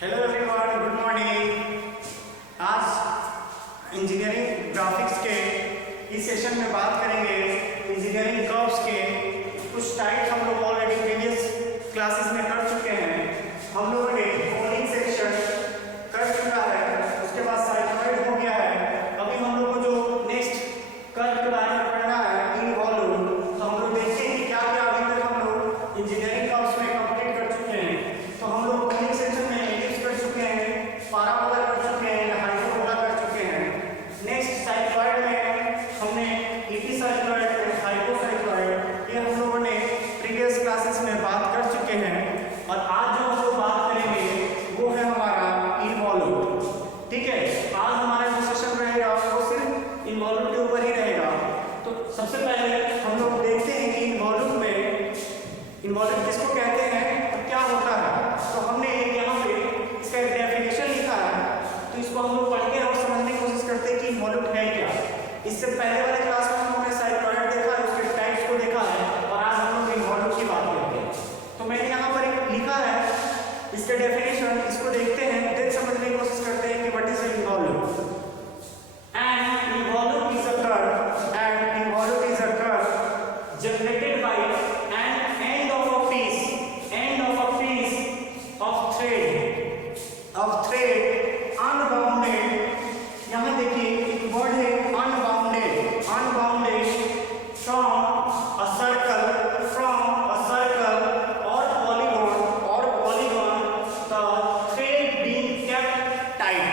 Hello everyone, good morning. आज engineering graphics के इस सेशन में बात करेंगे इंजीनियरिंग कर्व्स के कुछ टाइप्स। हम लोग ऑलरेडी प्रीवियस क्लासेस में कर चुके हैं। हम लोगों ने कोनिक सेक्शन कर चुका है, उसके बाद साइक्लॉइड हो गया है। अभी हम लोग को जो नेक्स्ट कर्व के बारे में पढ़ना है इनवॉल्यूम, तो हम लोग देखते हैं कि क्या क्या अभी तक हम लोग इंजीनियरिंग कर्व्स में कंप्लीट कर चुके हैं। तो हम लोग कोनिक सेक्शन में एलिप्स कर चुके हैं, पैराबोला कर चुके हैं, हाइपरबोला कर चुके हैं। नेक्स्ट साइक्लॉइड में हमने एपिसाइक्लॉइड, हाइपोसाइक्लॉइड, ये हम लोगों ने प्रीवियस क्लासेस में बात कर चुके हैं। और आज जो हम लोग बात करेंगे वो है हमारा इनवॉल्यूम। ठीक है, आज हमारा जो सेशन रहेगा वो सिर्फ इनवॉल्यूम के ऊपर ही रहेगा। तो सबसे पहले हम लोग देखते हैं कि इनवॉल्यूम में इनवॉल्यूम किसको कहते हैं और क्या होता है। तो हमने यहाँ पे इसका एक डेफिनेशन लिखा है, तो इसको हम लोग पढ़ के और समझने की कोशिश करते हैं कि इनवॉल्यूम है क्या। इससे पहले वाले क्लास में हमने साइक्लॉइड देखा है, उसके टाइप्स को देखा है, और आज हम लोग इनवॉल्यूम की बात करते हैं। तो मैंने यहाँ पर एक लिखा है इसके डेफिनेशन, इसको देखते हैं, देन समझने की कोशिश करते हैं कि what is involute. And involute is a curve, and involute is a curve generated by an end of a piece of thread unbounded। यहाँ देखिए एक वर्ड है unbounded from a circle or polygon the thread being kept tight।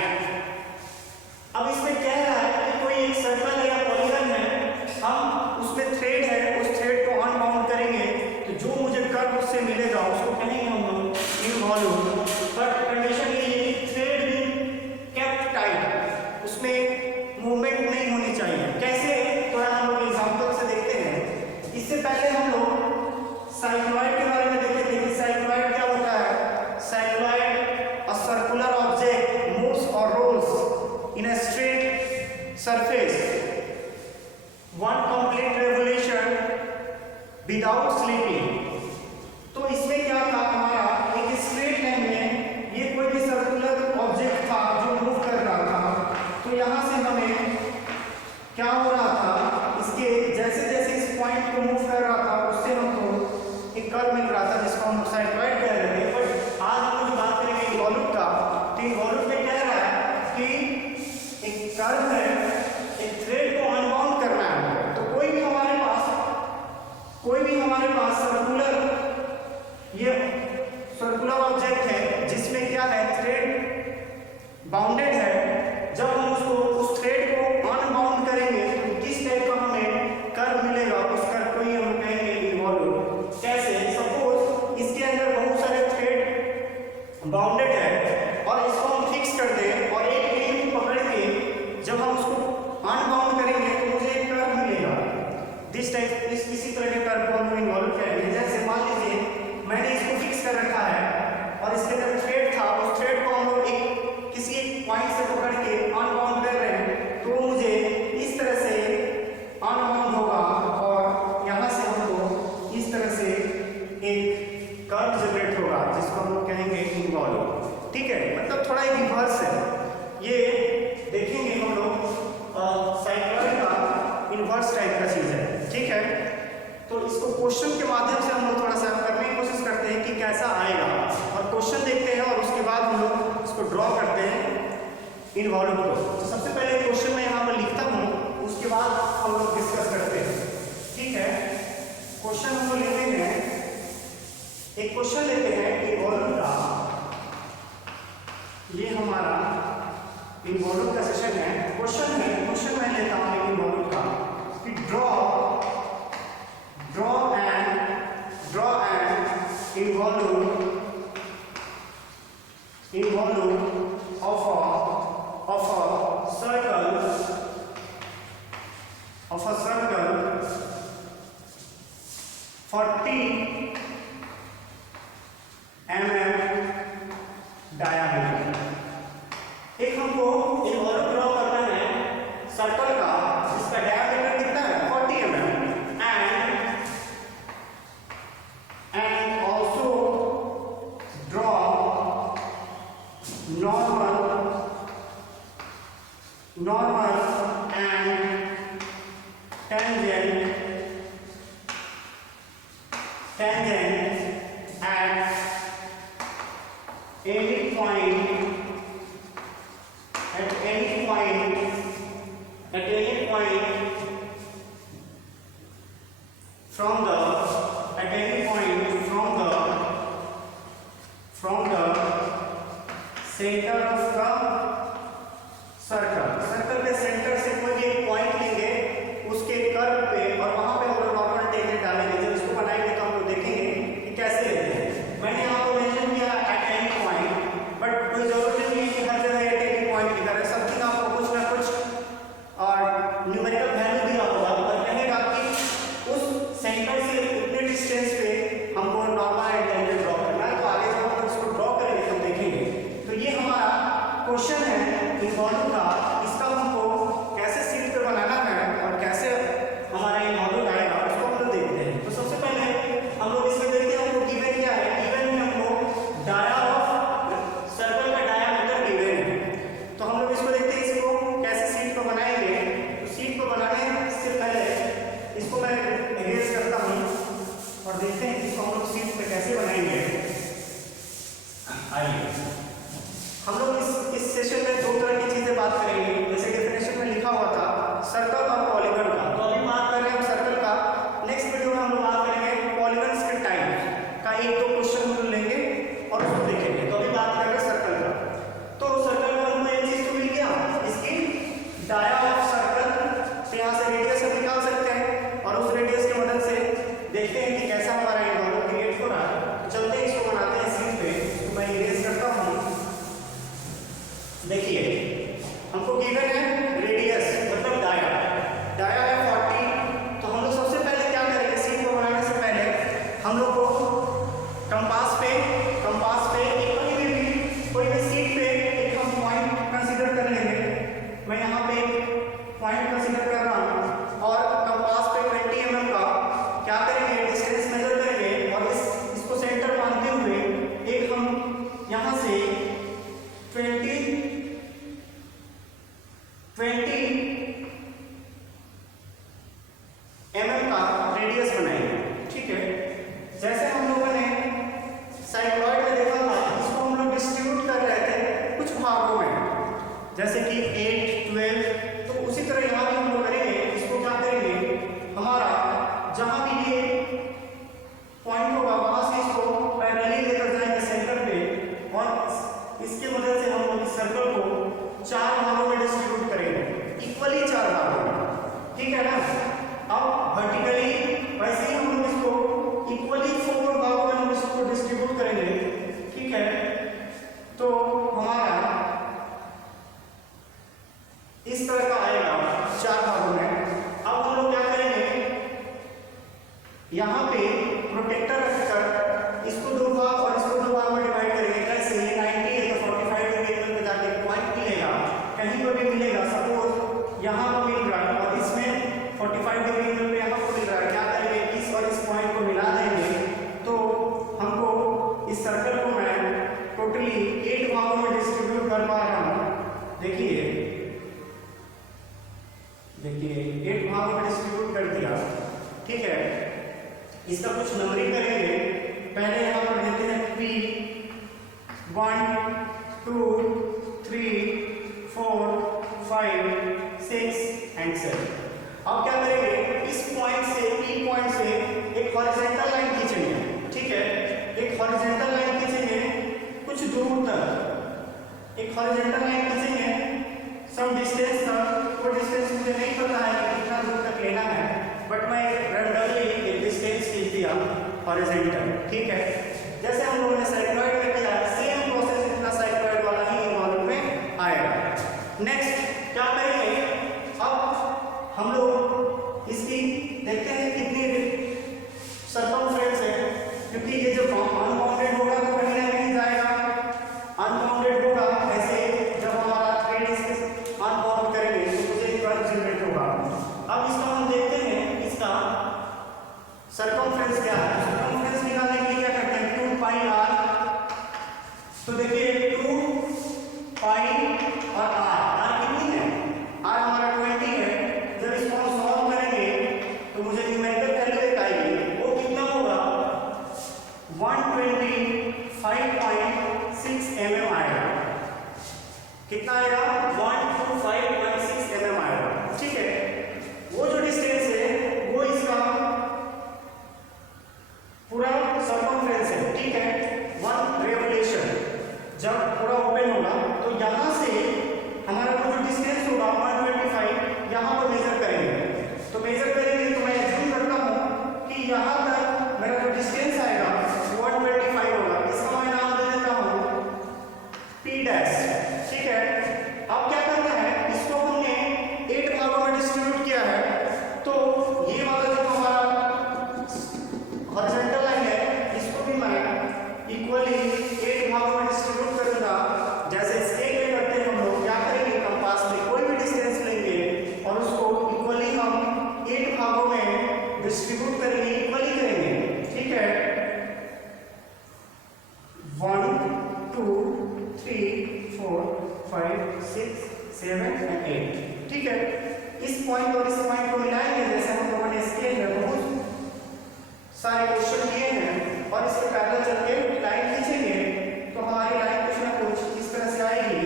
अब इसमें कह रहा है कि कोई एक सर्कल है या पॉलीगन है, हम उसमें थ्रेड है, उस थ्रेड को अनबाउंड करेंगे तो जो मुझे कर्व उससे मिलेगा उसको कहेंगे हम लोग इनवॉल्यूम। बट कंडीशन ये है कि थ्रेड भी केप्ट टाइट, उसमें मूवमेंट नहीं होनी चाहिए। कैसे, थोड़ा हम लोग एग्जांपल से देखते हैं। इससे पहले हम लोग साइक्लॉइड के बारे में देखे थे कि साइक्लॉइड क्या होता है। Cycloid a circular object moves और rolls in a straight surface one complete revolution without sleeping। तो इसमें क्या था, हमारा एक स्ट्रेट लाइन में ये कोई भी सर्कुलर ऑब्जेक्ट था जो मूव कर रहा था। तो यहाँ से हमें क्या हो रहा था, इसके जैसे जैसे इस पॉइंट को मूव कर रहा था उससे हमको एक कर्व मिल रहा था जिसको हम साइक्लॉइड कह रहे थे। बट आज हम लोग बात करेंगे इनवॉल्यूम का। तो इनवॉल्यूम में कह रहा है कि एक कर्व है, एक थ्रेड को अनबाउंड करना है। तो कोई भी हमारे पास सर्कुलर ऑब्जेक्ट है जिसमें क्या है, थ्रेड बाउंडेड है। जब हम उसको उस थ्रेड को अनबाउंड करेंगे तो किस टाइप का हमें कर्व मिलेगा, उस कर्व को ही हम कहेंगे इनवॉल्यूम। कैसे, सपोज इसके अंदर बहुत सारे थ्रेड बाउंडेड है और इसको हम फिक्स कर दें और एक एंड पकड़ के जब हम उसको अनबाउंड करेंगे तो मुझे एक कर्व मिलेगा। इसी तरह के कर्व को हम इनवॉल्यूम कहेंगे। जैसे मान लीजिए मैंने इसको फिक्स कर रखा है और इसके अंदर थ्रेड था, उस थ्रेड को हम लोग किसी एक पॉइंट से पकड़ के अनबाउंड कर रहे हैं, तो मुझे इस तरह से अनबाउंड होगा और यहाँ से हमको इस तरह से एक कर्व जनरेट होगा जिसको हम लोग कहेंगे इनवॉल्यूम। ठीक है, मतलब थोड़ा एक रिवर्स है। ये देखेंगे हम लोग साइक्लॉइड का इनवर्स टाइप का चीज है। ठीक है, तो इसको क्वेश्चन के माध्यम से हम लोग थोड़ा सा करने की कोशिश करते हैं कि कैसा आएगा, और क्वेश्चन देखते हैं और उसके बाद हम लोग इसको ड्रॉ करते हैं इनवॉल्यूम को। तो सबसे पहले क्वेश्चन मैं यहाँ पर लिखता हूँ, उसके बाद हम लोग डिस्कस करते हैं। ठीक है, क्वेश्चन हम लोग लेते हैं, एक क्वेश्चन लेते हैं इनवॉल्यूम का। ये हमारा इनवॉल्यूम का सेशन है। क्वेश्चन मैं लेता हूँ इनवॉल्यूम का कि draw and involute of a circle 40 mm diameter। एक हमको इनवॉल्यूम ड्रॉ करना है सर्कल का जिसका डायमीटर कितना है, 40 mm, and also draw normal and tangent at any point from the center of the circle के सेंटर से कोई भी एक पॉइंट लेंगे उसके कर्व पे और वहां पे हम लोग नॉर्मल टेंजेंट डालेंगे। जब इसको बनाएंगे तो हम लोग देखेंगे कि कैसे लेते हैं। मैंने आपको मेंशन किया एट एनी पॉइंट, बट कोई जरूरत नहीं है कि हर जगह एट एनी पॉइंट लिखा रहे। समथिंग आपको कुछ ना कुछ और न्यूमेरिकल वैल्यू दिया होगा और कहेगा कि उस सेंटर से उतने डिस्टेंस पे हमको नॉर्मल एंड टेंजेंट ड्रॉ करना है। तो आगे जब हम इसको ड्रॉ करेंगे तो देखेंगे। तो ये हमारा क्वेश्चन है इन्वॉल्व का, इसका हमको कैसे सीट पे बनाना है और कैसे हमारा ये मॉड्यूल आएगा उसको हम लोग देखते हैं। तो सबसे पहले हम लोग इसमें देखते हैं हमको गिवन क्या है। गिवन में हमको डाया ऑफ सर्कल का डायामीटर गिवन है। तो हम लोग इसको देखते हैं इसको कैसे सीट पे बनाएंगे। तो सीट पे बनाने से पहले इसको मैं इरेज करता हूँ और देखते हैं इसको हम लोग सीट पे कैसे बनाएंगे। आइए हम लोग इस सेशन में दो तरह की चीजें बात करेंगे। जैसे डेफिनेशन में लिखा हुआ था सर्कल और पॉलीगन का, तो अभी बात कर रहे हैं हम सर्कल का। नेक्स्ट वीडियो में हम लोग बात करेंगे पॉलीगन्स के टाइप का, एक दो क्वेश्चन हम लोग लेंगे और उसको देखेंगे। तो अभी बात कर रहे हैं सर्कल का। तो सर्कल में हमको एक चीज तो मिल गया, इसकी डाया ऑफ सर्कल से यहाँ से रेडियस हम निकाल सकते हैं और उस रेडियस की मदद से देखते हैं कि कैसा हमारा ये मॉडल क्रिएट हो रहा है। चलते हैं इसको बनाते हैं सीट पे। तो मैं इरेज करता हूँ। देखिए हमको गिवन है रेडियस मतलब डाया है 40। तो हम लोग सबसे पहले क्या करेंगे, सीट को बनाने से पहले हम लोग को कंपास पे कोई भी सीट पे एक हम पॉइंट कंसीडर कर लेंगे। मैं यहाँ पे पॉइंट कंसीडर कर रहा हूँ और कंपास पे 20 mm का क्या करेंगे, डिस्टेंस मेजर करेंगे और इसको सेंटर मानते हुए एक हम यहाँ से 20 mm का रेडियस बनाएंगे। ठीक है, जैसे हम लोगों ने साइक्लॉइड में देखा था, इसको हम लोग डिस्ट्रीब्यूट कर रहे थे कुछ भागों में, जैसे कि 8, 12। तो उसी तरह यहाँ भी हम लोग करेंगे। इसको क्या करेंगे, हमारा जहाँ भी ये पॉइंट होगा वहां से इसको पैरेलली लेकर जाएंगे सेंटर पे और इसकी मदद से हम लोग इस सर्कल को 4 भागों में डिस्ट्रीब्यूट करेंगे, इक्वली 4 भागों में। ठीक है ना। अब वर्टिकली वैसे ही हम लोग इसको इक्वली 4 भागों में हम इसको डिस्ट्रीब्यूट करेंगे। ठीक है, तो हमारा इस तरह का आएगा 4 भागों में। अब हम लोग क्या करेंगे, यहाँ पे प्रोटेक्टर रखकर इसको 2 भाग और इसको 2 भाग में डिवाइड करेंगे। कैसे, 90 है तो 45 डिग्री एंगल पे जाके पॉइंट मिलेगा, कहीं पर भी मिलेगा। सपोज यहाँ पर मिल रहा है और इसमें 45 डिग्री एंगल पे यहाँ पर मिल रहा है। क्या करेंगे, इस और इस पॉइंट को मिला देंगे। तो हमको इस सर्कल को मैं टोटली 8 भागों में डिस्ट्रीब्यूट कर पा रहा हूँ। देखिए 8 भागों में डिस्ट्रीब्यूट कर दिया। ठीक है, इसका कुछ नंबरिंग करेंगे। पहले यहाँ पर देते हैं P 1 2 3 4 5 6 एंड 7। अब क्या करेंगे, इस पॉइंट से P पॉइंट से एक हॉरिजॉन्टल लाइन खींचेंगे। ठीक है, एक हॉरिजॉन्टल लाइन खींचेंगे कुछ दूर तक, एक हॉरिजॉन्टल लाइन खींचेंगे सम डिस्टेंस तक। वो डिस्टेंस मुझे नहीं पता है कि कितना दूर तक लेना है, बट मैं रैंडमली एक डिस्टेंस खींच दिया हॉरिजॉन्टल। ठीक है, जैसे हम लोगों ने साइक्लॉइड में किया, सेम प्रोसेस इतना साइक्लॉइड वाला ही इन्वॉल्व में आएगा। नेक्स्ट क्या करेंगे, अब हम लोग इसकी देखते हैं कितनी सर्कमफ्रेंस है, क्योंकि ये जब अनबाउंडेड होगा तो कहीं ना कहीं जाएगा, अनबाउंडेड होगा। ऐसे जब हमारा 3D से अनबाउंड करेंगे तो मुझे एक वर्क जनरेट होगा। अब इसका हम देखते हैं इसका सर्कमफ्रेंस क्या है। सर्कमफ्रेंस निकालने के लिए क्या करते हैं, 2 पाई r। तो देखिए 2 5 और r कितनी है, r हमारा 20 है। जब इसको हम सॉल्व करेंगे तो मुझे न्यूमेरिकल वैल्यू एक आएगी, वो कितना होगा 125.6 mm आएगा। कितना आएगा 125.6 mm आएगा। ठीक है, वो जो डिस्टेंस है वो इसका पूरा सर्कमफ्रेंस है। ठीक है, 1 रेवोल्यूशन जब पूरा ओपन होगा तो यहाँ से हमारा वो जो डिस्टेंस होगा 125 यहाँ पर मेजर करेंगे। तो मेजर करेंगे तो मैं एज्यूम करता हूँ कि यहाँ तक मेरा जो डिस्टेंस आएगा 125 होगा। इसका मैं नाम दे देता हूँ P डैश। ठीक है, अब क्या करना है, इसको हमने 8 भागों में डिस्ट्रीब्यूट किया है। तो ये वाला जो हमारा हॉरिजॉन्टल लाइन है इसको भी मैं इक्वली 8 भागों में डिस्ट्रीब्यूट करूंगा। जैसे स्केल में करते हैं हम लोग, क्या करेंगे, कंपास में कोई भी डिस्टेंस लेंगे और उसको इक्वली हम 8 भागों में डिस्ट्रीब्यूट करेंगे, इक्वली करेंगे। ठीक है, 1 2 3 4 5 6 7 और 8। ठीक है, इस पॉइंट और इस पॉइंट को मिलाएंगे। जैसे हम लोगों ने स्केल में बहुत सारे क्वेश्चन किए हैं और इसके पैरेलल चल के लाइन खींचेंगे तो हमारी लाइन कुछ ना कुछ इस तरह से आएगी,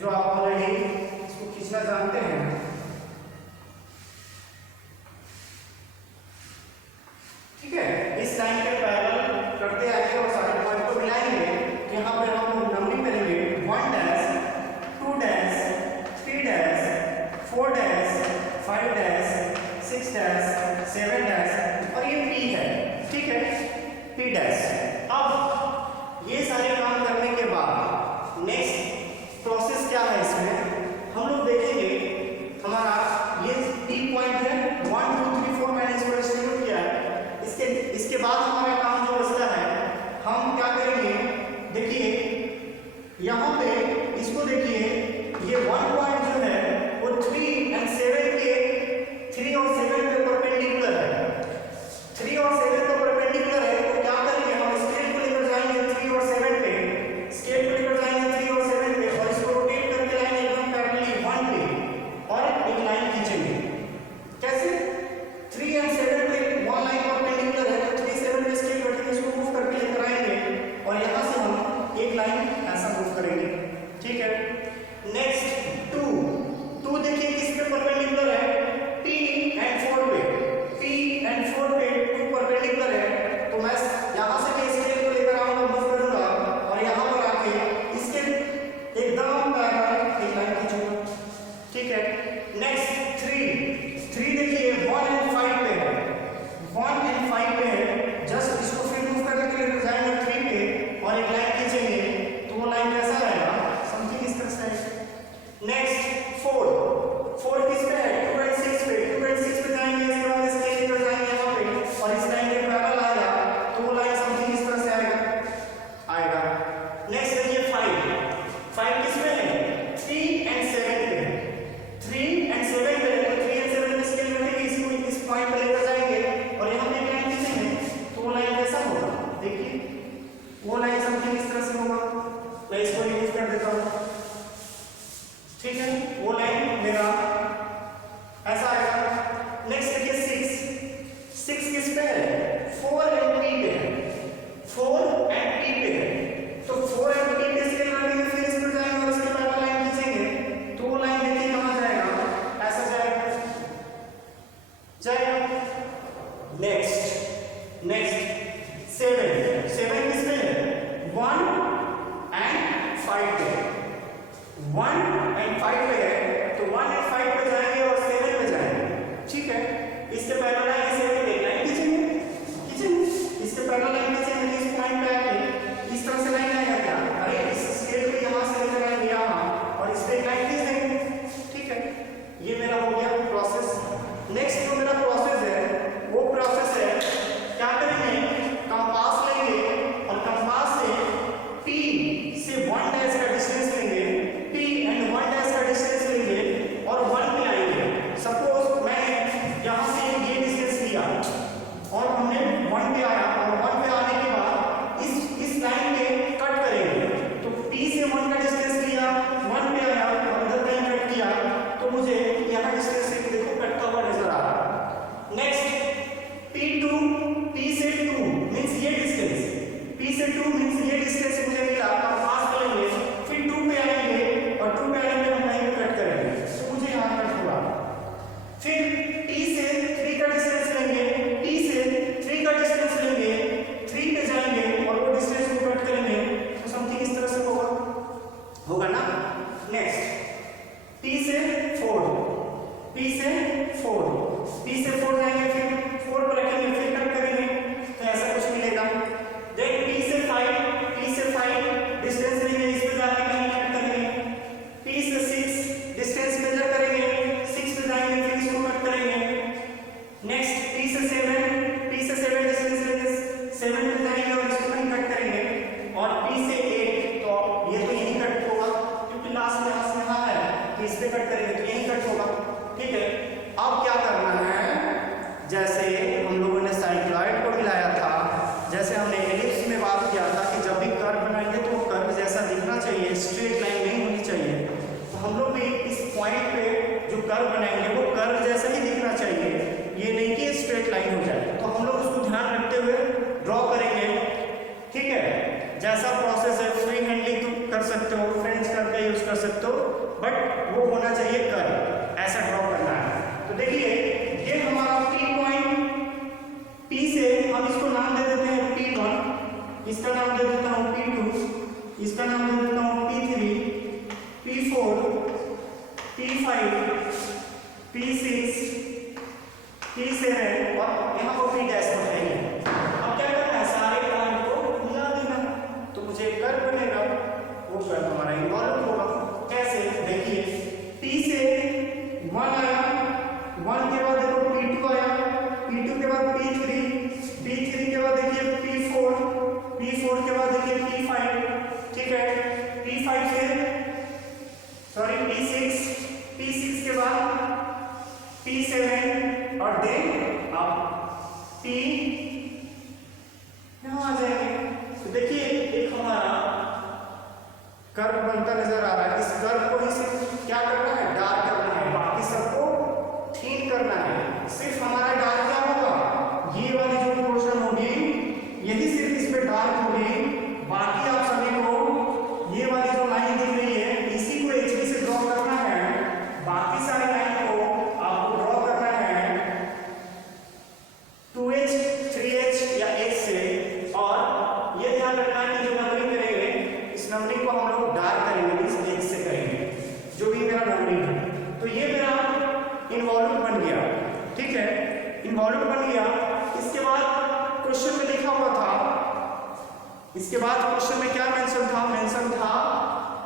जो आप ऑलरेडी इसको खींचना जानते हैं। ठीक है, इस लाइन के पैरेलल करते आएंगे और सारे पॉइंट को मिलाएंगे। यहाँ पे हम लोग नंबरिंग करेंगे 1 dash 2 dash 3 dash 4 dash 5 dash 6 dash 7 dash और ये P है। ठीक है, P डैश। अब ये सारे काम करने के बाद नेक्स्ट प्रोसेस क्या है, इसमें हम लोग देखेंगे हमारा ये P पॉइंट है 1 2 3 4 मैंने इसको डिस्ट्रीब्यूट किया है। इसके बाद हमारा काम जो बचता है, हम क्या करेंगे, देखिए यहाँ पे इसको देखिए, ये 1 पॉइंट जो है वो 3 और 7 के 3 और 7 पे परपेंडिकुलर है। 3 और 7 पे परपेंडिकुलर है तो क्या करेंगे, हम स्केल को लेकर जाएंगे 3 और 7 पे, स्केल को लेकर जाएंगे 3 और 7 पे और इसको रोटेट करके लाएंगे एकदम पैरेलली 1 पे और एक लाइन खींचेंगे। कैसे, 3 और 7 पे 1 लाइन परपेंडिकुलर है तो 3 7 पे स्केल करके इसको मूव करके लेकर आएंगे और यहाँ से हम एक लाइन ऐसा मूव करेंगे। ठीक है, नेक्स्ट 2 देखिए किस पे परपेंडिकुलर है, P एंड 4 पे, P एंड 4 पे 2 परपेंडिकुलर है। तो मैं यहाँ से भी स्केल को लेकर आऊंगा, मूव करूंगा और यहाँ पर आके इसके एकदम पैरेलल एक लाइन खींचूंगा। ठीक है, नेक्स्ट 3 देखिए 1 एंड 5 पे है, 1 एंड 5 पे है। जस्ट इसको फिर मूव करके लेकर जाएंगे 3 पे और एक लाइन खींचेंगे तो वो लाइन कैसा रहेगा, समथिंग इस तरह से आएगा। नेक्स्ट 4 किस पे है, 2 एंड 6 पे, 2 एंड 6 पे जाएंगे, इसके बाद स्केल लेकर जाएंगे यहाँ पे और इस लाइन के पैरेलल आएगा तो वो लाइन समथिंग इस तरह से आएगा। नेक्स्ट देखिए 5 किस पे है, 3 एंड 7 पे है, 3 एंड 7 पे है तो 3 एंड 7 पे स्केल करके इसको इस पॉइंट पे लेकर जाएंगे और यहाँ पे एक लाइन खींचेंगे तो वो लाइन कैसा होगा, देखिए वो लाइन समथिंग इस तरह से होगा। मैं इसको रिमूव कर देता हूँ। ठीक है, वो लाइन मेरा ऐसा आएगा। नेक्स्ट देखिए 6 किस पे है, 4 एंड P पे है, 4 एंड P पे है तो 4 एंड P पे स्केल करेंगे, फिर इस पर जाएंगे और इसके बाद लाइन खींचेंगे तो वो लाइन देखिए कहाँ जाएगा, ऐसा जाएगा। नेक्स्ट 7 किस पे है, 1 एंड 5 पे, 1 एंड 5 पे है तो 1 एंड 5 पे जाएंगे और 7 पे जाएंगे। ठीक है, इसके पैरेलल लाइन 7 पे लाइन खींचेंगे, इसके पैरेलल लाइन खींचेंगे इस पॉइंट पे आके इस तरह से लाइन आएगा। क्या, अरे इस स्केल को यहाँ से लेकर आएंगे यहाँ और इस पे एक लाइन खींच देंगे। ठीक है, ये मेरा हो गया प्रोसेस। नेक्स्ट जो मेरा प्रोसेस है वो प्रोसेस है, क्या करेंगे, कंपास लेंगे और कंपास से P से 1 डैश का डिस्टेंस लेंगे, P एंड 1 डैश का डिस्टेंस लेंगे और 1 पे आएंगे। सपोज मैं यहाँ से ये डिस्टेंस लिया और हमने 1 पे आया और 1 पे आने के बाद इस लाइन पे कट करेंगे तो P से 1 का डिस्टेंस लिया कर्व बनाएंगे वो कर्व जैसा ही दिखना चाहिए, ये नहीं कि स्ट्रेट लाइन हो जाए। तो हम लोग उसको ध्यान रखते हुए ड्रॉ करेंगे, ठीक है। जैसा प्रोसेस है, फ्री हैंडलिंग तुम कर सकते हो, फ्रेंच कर्व का यूज कर सकते हो, बट वो होना चाहिए कर्व, ऐसा ड्रॉ करना है। तो देखिए ये हमारा P पॉइंट, P से हम इसको नाम दे देते हैं P1, इसका नाम दे देता हूँ P2, इसका नाम दे देता हूँ P3, P4, P5, P6, P7 और यहाँ पर P डैश पर है। अब क्या करना है, सारे पॉइंट को मिला देना, तो मुझे कर्व बनेगा, वो कर्व हमारा इन्वॉल्व होगा। कैसे, देखिए P से 1 आया, 1 के बाद देखो P2 आया, P2 के बाद P3, P3 के बाद देखिए P4, P4 के बाद देखिए P5, ठीक है। P5 से सॉरी P6, P6 के बाद P7 और देन आप P यहाँ आ जाएंगे। तो देखिए एक हमारा कर्व बनता नजर आ रहा है। इस कर्व को ही सिर्फ क्या करना है, डार्क करना है, बाकी सबको थिन करना है। सिर्फ हमारा डार्क क्या होगा, ये वाली जो पोर्शन होगी यही सिर्फ इस पे डार्क होगी, बाकी आप सभी को ये वाली जो लाइन दिख रही है इसी को HB से ड्रॉ करना है, बाकी सारी लाइन को आपको ड्रॉ करना है 2H 3H या H से। और ये ध्यान रखना है कि जो नंबरिंग करेंगे इस नंबरिंग को हम लोग डार्क करेंगे, इस H से करेंगे, जो भी मेरा नंबरिंग है। तो ये मेरा इन्वॉल्व बन गया, ठीक है, इन्वॉल्व बन गया। इसके बाद क्वेश्चन में लिखा हुआ था, इसके बाद क्वेश्चन में क्या मेंशन था, मेंशन था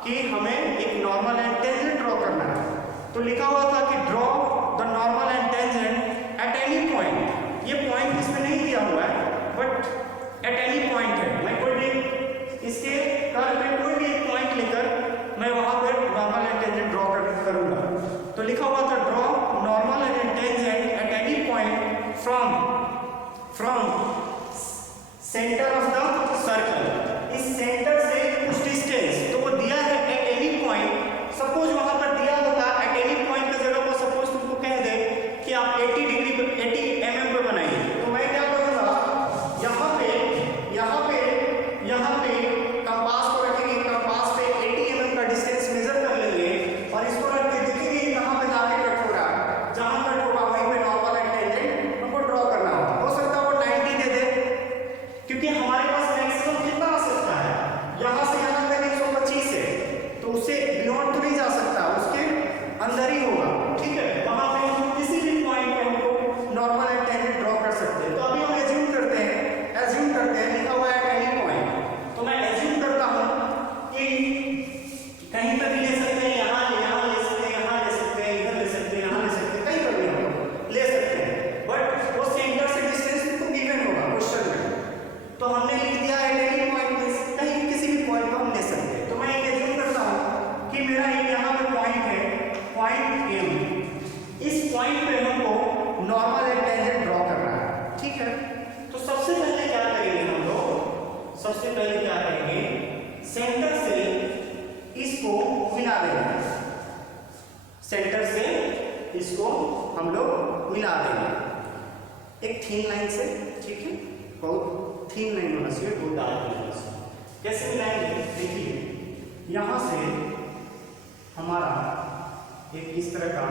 कि हमें एक नॉर्मल एंड टेंजेंट ड्रॉ करना है। तो लिखा हुआ था कि draw the normal and tangent at any point. ये पॉइंट इसमें नहीं दिया हुआ है, बट एट एनी पॉइंट है। मैं कोई भी इसके कर्व में कोई भी एक पॉइंट लेकर मैं वहां पर नॉर्मल एंड टेंजेंट ड्रॉ करूंगा। तो लिखा हुआ था draw normal and tangent at any point from centre of the circle. इस सेंटर से कुछ डिस्टेंस, तो वो दिया है एट एनी पॉइंट। सपोज वहां पर दिया होता एट एनी पॉइंट की जगह वो सपोज तुमको कह दे कि आप 80 डिग्री 80 mm पे बनाइए, तो मैं क्या करूंगा, यहाँ पे कंपास को रखेंगे, कंपास पे 80 mm का डिस्टेंस मेजर कर लेंगे और इसको रख के देखेंगे कहाँ पे जाके कट हो रहा है, जहां कट होगा वहीं पे नॉर्मल एंड टेंजेंट हमको ड्रॉ करना होगा। हो सकता है वो 90 दे दे, क्योंकि हमारे पास मैक्सिमम कितना आ सकता है, यहाँ से यहाँ तक 125 है, तो उससे बियॉन्ड तो नहीं जा सकता, उसके अंदर ही होगा, ठीक है। वहां पे हम किसी भी पॉइंट पे हमको नॉर्मल एंड टेंजेंट ड्रॉ कर सकते हैं। तो अभी हम एज्यूम करते हैं लिखा हुआ है एट एनी पॉइंट, तो मैं एज्यूम करता हूं कि कहीं पर भी ले सकते हैं, यहाँ ले सकते हैं, यहाँ ले सकते हैं, इधर ले सकते हैं, यहाँ ले सकते हैं, कहीं पर भी हम ले सकते हैं, बट वो सेंटर से डिस्टेंस तो गिवन होगा क्वेश्चन में। तो हमने लिख दिया एट एनी पॉइंट, कहीं किसी भी पॉइंट को हम ले सकते हैं। तो मैं एज्यूम करता हूं कि मेरा यहाँ पे पॉइंट है, पॉइंट M। इस पॉइंट पे हमको नॉर्मल एंड टेंजेंट ड्रॉ करना है, ठीक है। तो सबसे पहले क्या करेंगे हम लोग, सबसे पहले क्या करेंगे, सेंटर से इसको मिला देंगे, सेंटर से इसको हम लोग मिला देंगे एक थिन लाइन से, ठीक है। बहुत थिन लाइन होना चाहिए, बहुत डार्क नहीं होना चाहिए। कैसे मिलाएंगे, देखिए यहाँ से हमारा एक इस तरह का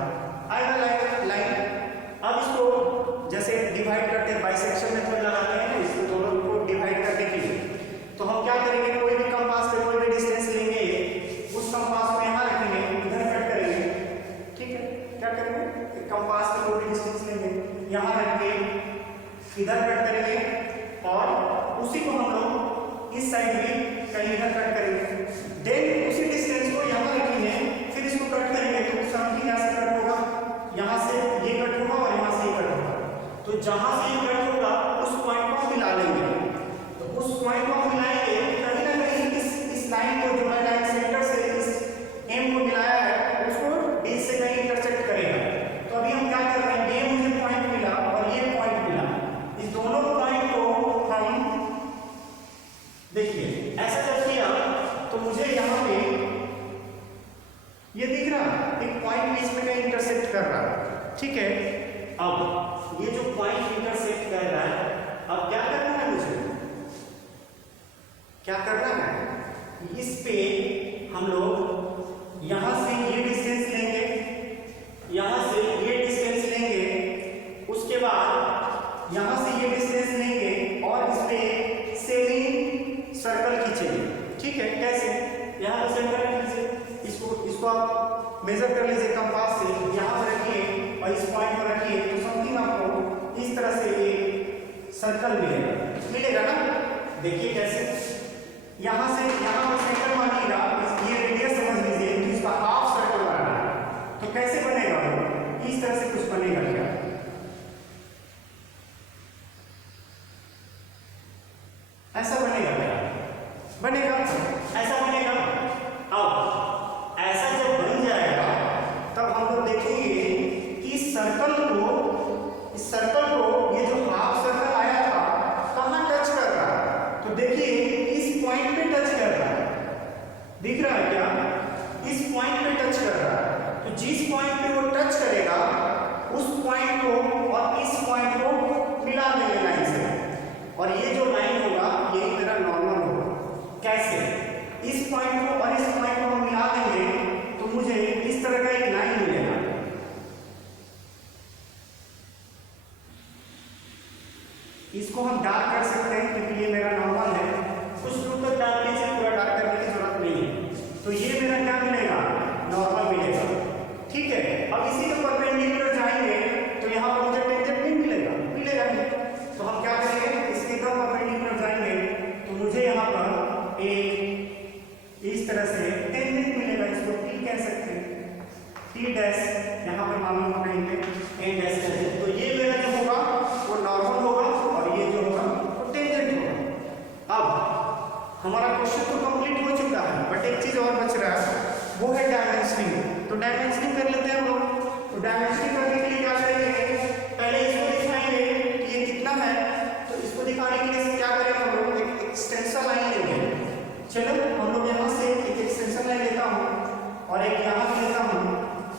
आएगा लाइन। अब इसको जैसे डिवाइड करते हैं, बाइसेक्शन मेथड लगाते हैं ना, इसको दोनों को डिवाइड करने के लिए, तो हम क्या करेंगे, कोई भी कंपास पे कोई भी डिस्टेंस लेंगे, उस कंपास को यहाँ रखेंगे, इधर कट करेंगे, ठीक है। क्या करेंगे, कंपास पे कोई भी डिस्टेंस लेंगे, यहाँ रख के इधर कट करेंगे और उसी को हम लोग इस साइड भी कहीं इधर कट करेंगे, देन उसी डिस्टेंस को यहाँ रखेंगे, फिर इसको कट करेंगे तो समथिंग ऐसे कट होगा, कर रहा है, ठीक है। अब ये जो पॉइंट इंटरसेक्ट कर रहा है, अब क्या करना है मुझे, क्या करना है, इस पे हम लोग यहां से ये डिस्टेंस लेंगे, यहां से ये डिस्टेंस लेंगे, उसके बाद यहां से ये डिस्टेंस लेंगे और इस पे सेमी सर्कल खींचेंगे, ठीक है। कैसे, यहां पर सर्कल खींचे, इसको आप मेजर कर लीजिए कंपास से, यहां पर रखिए और इस पॉइंट पर रखिए, तो समथिंग आपको इस तरह से एक सर्कल मिलेगा ना। देखिए कैसे, यहां से यहां पर सेंटर मानिएगा, ये रेडियस समझ लीजिए, तो इसका हाफ सर्कल बनाना है, तो कैसे बनेगा वो, इस तरह से कुछ बनेगा क्या, ऐसा बनेगा क्या, बनेगा, ऐसा बनेगा। अब ऐसा जब बन जाएगा तब हम लोग देखेंगे कि इस सर्कल को ये जो हाफ सर्कल आया था कहां टच कर रहा है, तो देखिए इस पॉइंट पे टच कर रहा है, दिख रहा है क्या, इस पॉइंट पे टच कर रहा है, तो जिस पॉइंट पे वो टच करेगा उस पॉइंट को और इस पॉइंट को मिला देंगे लाइन से, और ये जो लाइन होगा यही मेरा नॉर्मल होगा। कैसे, इस पॉइंट को और इस पॉइंट को हम मिला देंगे तो मुझे इस तरह का एक लाइन मिलेगा। इसको हम डार्क कर सकते हैं क्योंकि ये मेरा नॉर्मल है, कुछ दूर तक डार्क लीजिए, पूरा डार्क करने की जरूरत नहीं है। तो ये मेरा क्या मिलेगा, नॉर्मल मिलेगा, ठीक है। अब इसी के परपेंडिकुलर जाएंगे तो यहाँ पर मुझे टेंजेंट नहीं मिलेगा नहीं, तो हम क्या करेंगे, इसके एकदम परपेंडिकुलर जाएंगे तो मुझे यहाँ पर एक इस तरह से टेंजेंट मिलेगा, इसको टी कह सकते हैं, टी डैश यहाँ पर मालूम हो कहीं पे एन डैश है, तो ये मेरा जो होगा वो नॉर्मल होगा और ये जो होगा वो टेंजेंट होगा। अब हमारा क्वेश्चन तो कंप्लीट हो चुका है, बट एक चीज और बच रहा है, वो है डायमेंशनिंग। तो डायमेंशनिंग कर लेते हैं हम लोग। तो डायमेंशनिंग करने के लिए क्या करेंगे, पहले इसको दिखाएंगे कि ये कितना है, तो इसको दिखाने के लिए क्या करेंगे हम लोग, एक एक्सटेंशन लाइन लेंगे। चलो हम लोग यहाँ से एक एक्सटेंशन लाइन लेता हूँ और एक यहाँ पे लेता हूँ,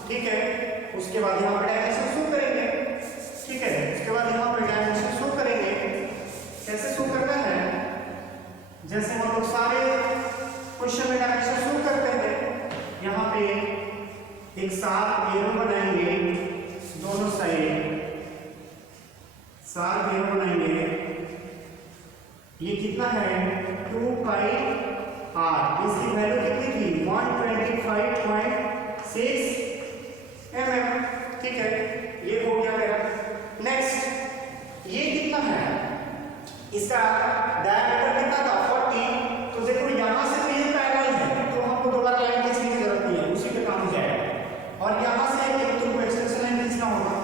ठीक है। उसके बाद यहाँ पर डायमेंशन शो करेंगे, ठीक है। उसके बाद यहाँ पर डायमेंशन शो करेंगे, कैसे शो करना है, जैसे हम लोग सारे क्वेश्चन में डायमेंशन शो करते हैं, यहाँ पे एक साथ एरो बनाएंगे, दोनों साइड साथ एरो बनाएंगे। ये कितना है, 2 पाई आर, इसकी वैल्यू कितनी थी, 125.6 mm, ठीक है। ये हो गया मेरा। नेक्स्ट ये कितना है, इसका डायमीटर कितना था, 40, तो देखो यहाँ से तो ये पैरेलल है, तो हमको दोबारा लाइन खींचने की जरूरत नहीं है, उसी पे काम हो जाएगा। और यहाँ से एक तुमको एक्सटेंशन लाइन खींचना होगा,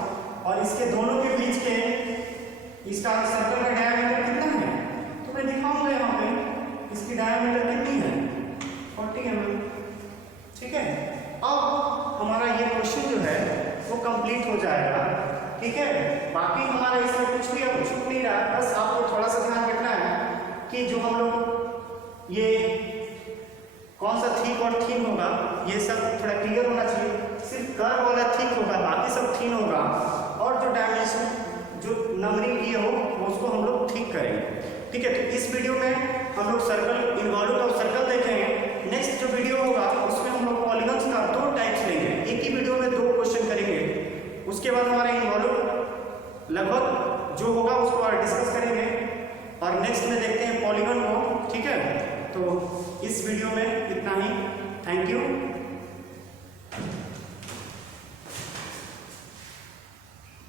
और इसके दोनों के बीच के इसका सर्कल का डायमीटर कितना है, तो मैं दिखाऊंगा यहाँ पे, इसकी डायमीटर कितनी है, 40 mm, ठीक है। अब हमारा ये क्वेश्चन जो है वो कंप्लीट हो जाएगा, ठीक है। बाकी हमारा इसमें कुछ भी अब छूट नहीं रहा, बस आपको थोड़ा सा ध्यान रखना है कि जो हम लोग ये कौन सा थिक और थीन होगा, ये सब थोड़ा क्लियर होना चाहिए। सिर्फ कर्व वाला थिक होगा, बाकी सब थीन होगा, और जो डायमेंशन जो नंबरिंग किए हो उसको हम लोग ठीक करेंगे, ठीक है। तो इस वीडियो में हम लोग सर्कल, इन्वॉल्यूट ऑफ सर्कल देखेंगे। नेक्स्ट जो वीडियो होगा उसमें हम लोग पॉलीगन्स का 2 टाइप्स लेंगे, एक ही वीडियो में 2 क्वेश्चन करेंगे। उसके बाद हमारा इन्वॉल्यूट लगभग जो होगा उसको और डिस्कस करेंगे, और नेक्स्ट में देखते हैं पॉलीगन को, ठीक है। तो इस वीडियो में इतना ही, थैंक यू।